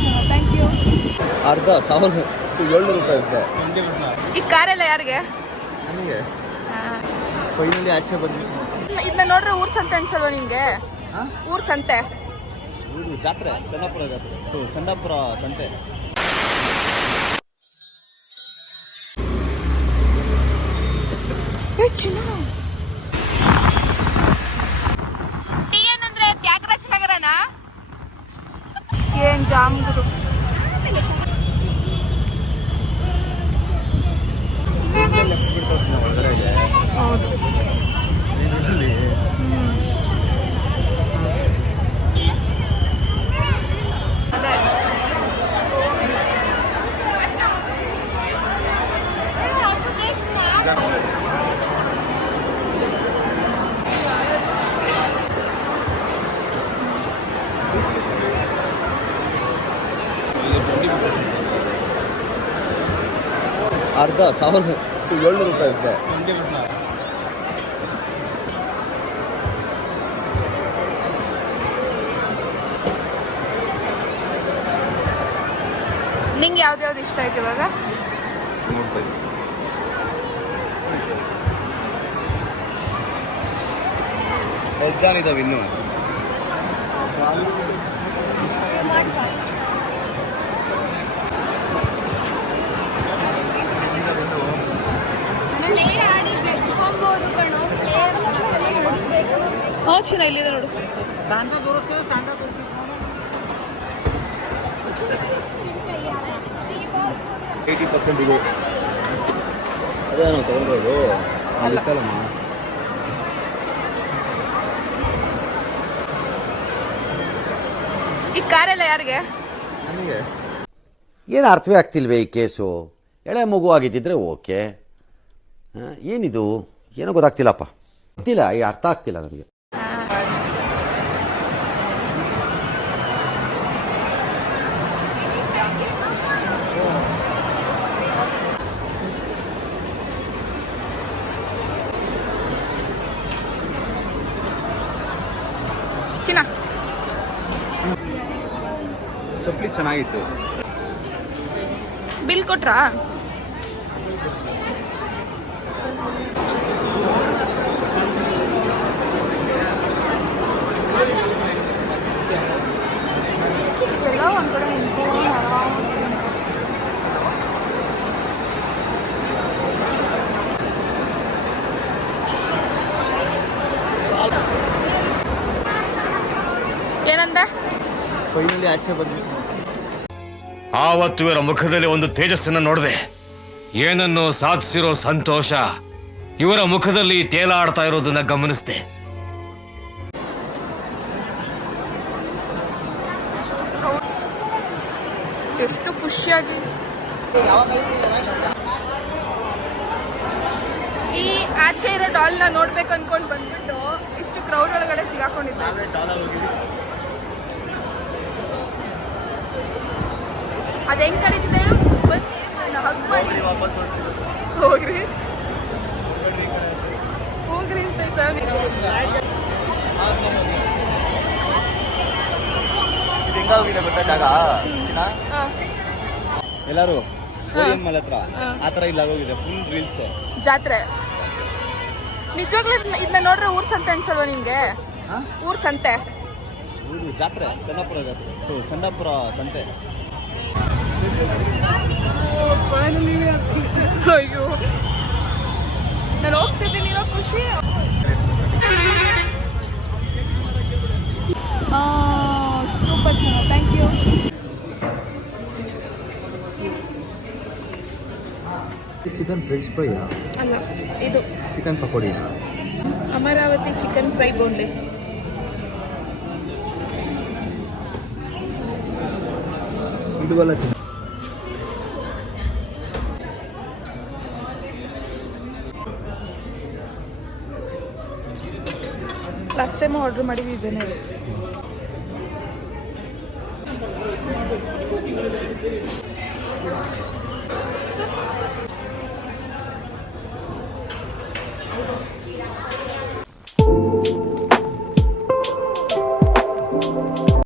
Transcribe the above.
Super ಚೆನ್ನಾಗಿ, thank you. ಅರ್ಧ 1700 ರೂಪಾಯಿ ಅಷ್ಟೇ. ಈ ಕಾರೆಲ್ಲ ಯಾರಿಗೆ? ನನಗೆ ಫೈನಲಿ ಆಚೆ ಬಂದ್ವಿ. ಇದನ್ನ ನೋಡ್ರೆ ಊರ್ ಸಂತೆ ಅನ್ಸಲ್ವಾ ನಿಮ್ಗೆ? ಊರ್ ಸಂತೆ ಇದು ಜಾತ್ರೆ, ಚಂದಾಪುರ ಜಾತ್ರೆ. ಚಂದಾಪುರ ಸಂತೆ. ಟಿ ಏನಂದ್ರೆ ತ್ಯಾಗರಾಜ ನಗರನ? ಏನ್ ಜಾಮ್ ಗುರು. ಹೌದು. ಅರ್ಧ 1700 ರೂಪಾಯಿ ಅಷ್ಟೇ. ನಿಂಗೆ ಯಾವ್ದು ಇಷ್ಟ ಆಯ್ತು ಇವಾಗ? ಹೆಚ್ಚಾನಿದಾವೆ ಇನ್ನು. ಚೆನ್ನಾಗಿ ಇಲ್ಲಿದೆ ನೋಡು. 80% ಇದು. ಅದೇ ನಾವು ತಗೊಂಡೋದು ಅಲ್ಲಮ್ಮ. ಈ ಕಾರೆಲ್ಲ ಯಾರಿಗೆ? ನನಗೆ. ಏನು ಅರ್ಥವೇ ಆಗ್ತಿಲ್ವೇ ಈ ಕೇಸು? ಎಳೆ ಮಗು ಆಗಿದ್ದಿದ್ರೆ ಓಕೆ. ಏನಿದು ಏನೋ ಗೊತ್ತಾಗ್ತಿಲ್ಲಪ್ಪ. ಗೊತ್ತಿಲ್ಲ, ಈ ಅರ್ಥ ಆಗ್ತಿಲ್ಲ ನನಗೆ. ಚಪ್ಪಲಿ ಚೆನ್ನಾಗಿತ್ತು. ಬಿಲ್ ಕೊಟ್ರಾ? ಎಲ್ಲ ಒಂದ್ ಕಡೆ ಏನಂದೆ? ಫೈನಲಿ ಆಚೆ ಬಂದ್ವಿ. ಆವತ್ತು ಇವರ ಮುಖದಲ್ಲಿ ಒಂದು ತೇಜಸ್ಸನ್ನು ನೋಡಿದೆ. ಏನನ್ನು ಸಾಧಿಸಿರೋ ಸಂತೋಷ ಇವರ ಮುಖದಲ್ಲಿ ತೇಲಾಡ್ತಾ ಇರೋದನ್ನ ಗಮನಿಸಿದೆ. ಎಷ್ಟು ಖುಷಿಯಾಗಿ ಈ ಆಚೆ ಇರೋ ಡಾಲ್ನ ನೋಡ್ಬೇಕು ಅನ್ಕೊಂಡು ಬಂದ್ಬಿಟ್ಟು ಇಷ್ಟು ಕ್ರೌಡ್ ಒಳಗಡೆ ಸಿಗಾಕೊಂಡಿದ್ದೆ. ಅದ ಹೆಂಗ್ ಕರೀತಿದ್ದೆ ಹೇಳು? ಹೋಗ್ರಿ ಹೋಗ್ರಿ ಅಂತ ಎಲ್ಲಾರು ಮಲ್ ಹತ್ರ ಆತರ ಇಲ್ಲ ಹೋಗಿದೆ. ಫುಲ್ ರೀಲ್ಸ್ ಜಾತ್ರೆ. ನಿಜವಾಗ್ಲೂ ಇದನ್ನ ನೋಡ್ರೆ ಊರ್ ಸಂತೆ ಅನ್ಸಲ್ವಾ ನಿಮ್ಗೆ? ಊರ್ ಸಂತೆ ಇದು ಜಾತ್ರೆ, ಚಂದಾಪುರ ಜಾತ್ರೆ. ಚಂದಾಪುರ ಸಂತೆ. ಅಯ್ಯೋ ನಾನು ಹೋಗ್ತಿದ್ದೀನಿ, ಖುಷಿ. ಸೂಪರ್ ಚೆನ್ನಾಗಿ, thank you. Chicken french fry ಅಲ್ಲ, ಇದು chicken pakodi. Amaravati chicken fry boneless. ಇದು ಅಲ್ಲ ಚಿಕನ್. ಲಾಸ್ಟ್ ಟೈಮ್ ಆರ್ಡರ್ ಮಾಡಿದ್ದೇನೆ.